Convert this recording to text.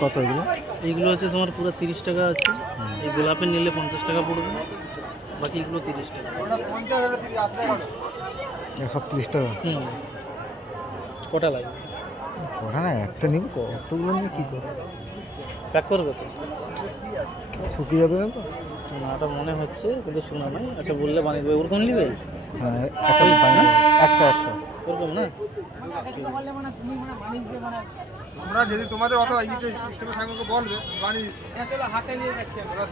কত এগুলো? এইগুলো হচ্ছে তোমার পুরো 30 টাকা আছে। এই গোলাপের নিলে 50 টাকা পড়বে, বাকি এগুলো 30 টাকা। সব 30 টাকা? কটা লাগবে? কটা না, একটা নিব। কতগুলো নিয়ে কী করবো? প্যাক করবে তো? শুকিয়ে যাবে না তো? নাটা মনে হচ্ছে কিন্তু শোনা নাই। আচ্ছা বললে বানিয়ে দেবে। ওরকম নিবে? হ্যাঁ, একটা বানিয়ে একটা ওরকম না। আমরা যদি তোমাদের অত সিস্টেমে থাকবে বলবে বানিয়ে চলো হাতে নিয়ে যাচ্ছি আমরা।